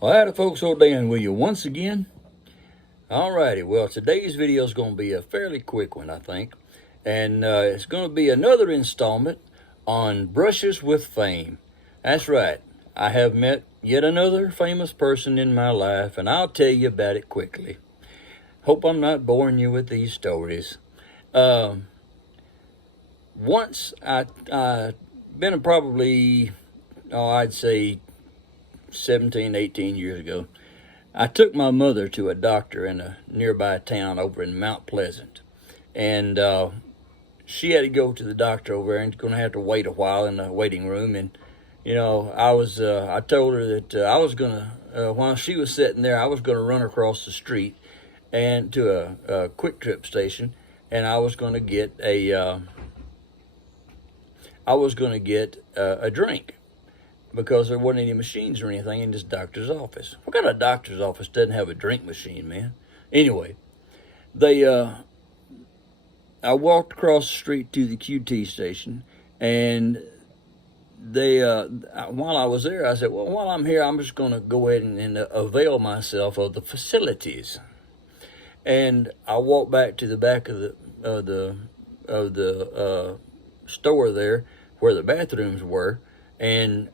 Well, howdy folks, old Dan with you once again. Alrighty, well today's video is going to be a fairly quick one, I think. And it's going to be another installment on brushes with fame. That's right, I have met yet another famous person in my life, and I'll tell you about it quickly. Hope I'm not boring you with these stories. Once I been probably, I'd say 17, 18 years ago, I took my mother to a doctor in a nearby town over in Mount Pleasant. And she had to go to the doctor over there and going to have to wait a while in the waiting room. And, you know, I told her that I was going to, while she was sitting there, I was going to run across the street and to a quick trip station. And I was going to get a drink, because there wasn't any machines or anything in this doctor's office. What kind of doctor's office doesn't have a drink machine, man? Anyway, I walked across the street to the QT station, and while I was there, I said, well, while I'm here, I'm just going to go ahead and avail myself of the facilities. And I walked back to the back of the store there, where the bathrooms were, and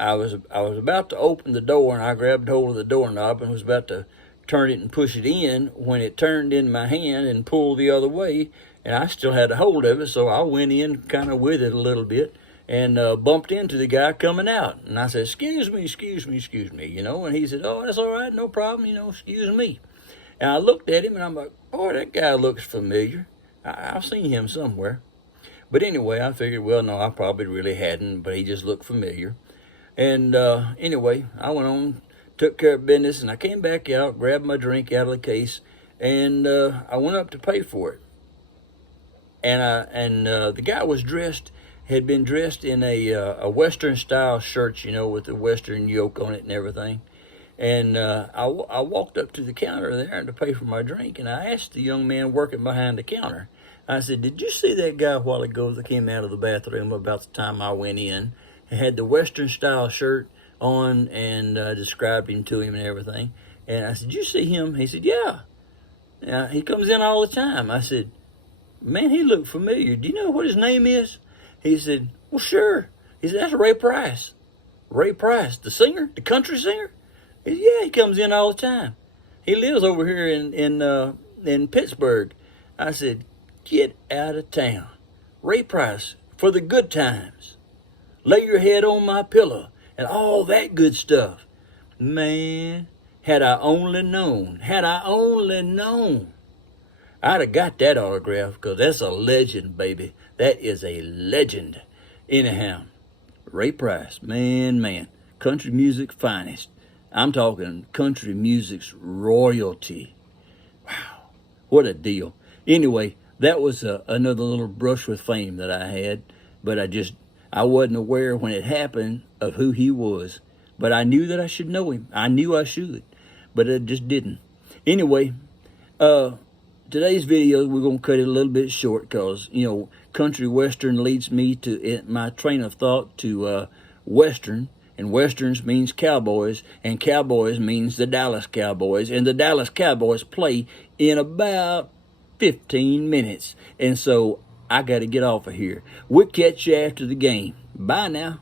I was about to open the door, and I grabbed hold of the doorknob and was about to turn it and push it in when it turned in my hand and pulled the other way, and I still had a hold of it, so I went in kind of with it a little bit and bumped into the guy coming out. And I said, excuse me, you know, and he said, oh, that's all right, no problem, you know, excuse me. And I looked at him, and I'm like, boy, that guy looks familiar. I've seen him somewhere. But anyway, I figured, well, no, I probably really hadn't, but he just looked familiar. And anyway, I went on, took care of business, and I came back out, grabbed my drink out of the case, and I went up to pay for it. And the guy had been dressed in a Western-style shirt, you know, with the Western yoke on it and everything. And I walked up to the counter there to pay for my drink, and I asked the young man working behind the counter, I said, did you see that guy a while ago that came out of the bathroom about the time I went in? He had the Western-style shirt on, and described him to him and everything. And I said, did you see him? He said, yeah. He comes in all the time. I said, man, he looked familiar. Do you know what his name is? He said, well, sure. He said, that's Ray Price. Ray Price, the singer, the country singer? He said, yeah, he comes in all the time. He lives over here in Pittsburgh. I said, get out of town. Ray Price, for the good times. Lay your head on my pillow, and all that good stuff. Man, had I only known, I'd have got that autograph, because that's a legend, baby. That is a legend. Anyhow, Ray Price, man, country music finest. I'm talking country music's royalty. Wow, what a deal. Anyway, that was another little brush with fame that I had, but I wasn't aware when it happened of who he was, but I knew that I should know him. I knew I should, but I just didn't. Anyway, today's video, we're going to cut it a little bit short because, you know, country western leads me to my train of thought to western, and westerns means cowboys, and cowboys means the Dallas Cowboys, and the Dallas Cowboys play in about 15 minutes, and so I got to get off of here. We'll catch you after the game. Bye now.